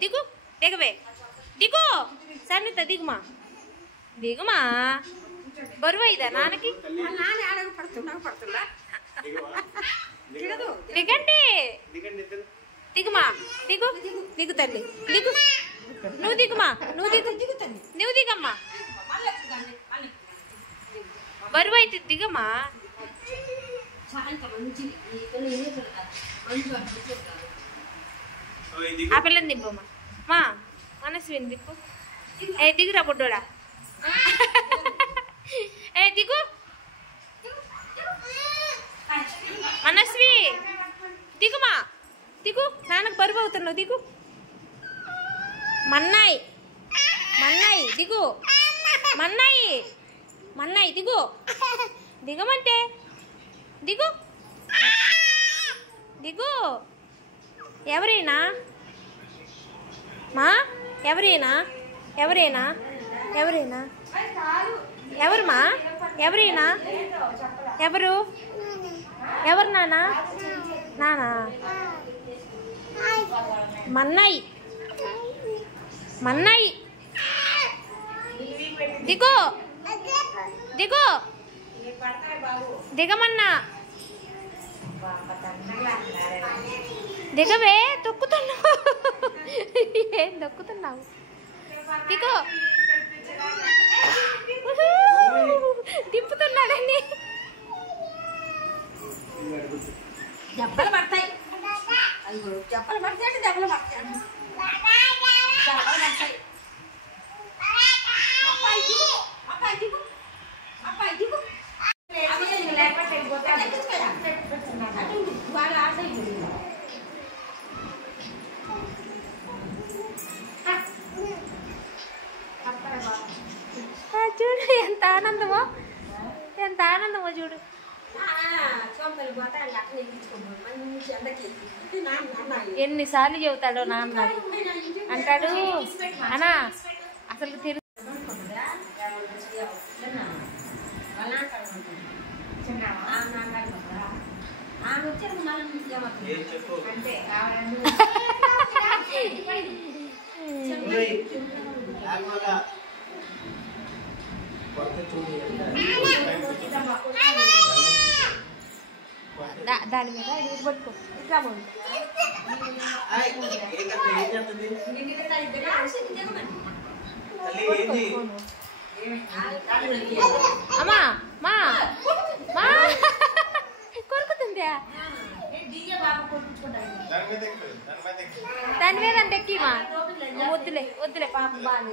దిగు దిగవే దిగు సన్నిత దిగుమా దిగుమా బరువు అయిదా నాన్నకి దిగండి దిగుమా దిగు దిగు తల్లి దిగు నువ్వు దిగుమా నువ్వు దిగమ్మా బరువు అయితే దిగమ్మా ఆ పిల్లని దింపమ్మా మా మనస్విని దిప్పు ఏ దిగురా బొడ్డోడా ఏ దిగు మనస్వి దిగుమా దిగు నాన్నకు బరువు అవుతున్నావు దిగు మన్నాయి మన్నాయి దిగు మన్నాయి మన్నాయి దిగు దిగమంటే దిగు దిగు ఎవరైనా మా ఎవరైనా ఎవరైనా ఎవరైనా ఎవరు మా ఎవరైనా ఎవరు ఎవరు నానా నానా మన్నాయి మన్నాయి దిగు దిగు దిగమన్నా దిగవే తొక్కుతున్నావు ఏం తొక్కుతున్నావు దిగు తిప్పుతున్నాడని దెబ్బలు పడతాయి చెప్పలు పడతాయి దెబ్బలు పడతాయి చూడు ఎంత ఆనందమో చూడు ఎన్నిసార్లు చెబుతాడో నాన్న అంటాడు అనా అసలు తెలుసు దాని మీద పట్టుకో ఇట్లా అమ్మా మా మా కొరుకుతుందా దాని మీద అంటే ఎక్కిమా వద్దులే వద్దులే పాప బాగా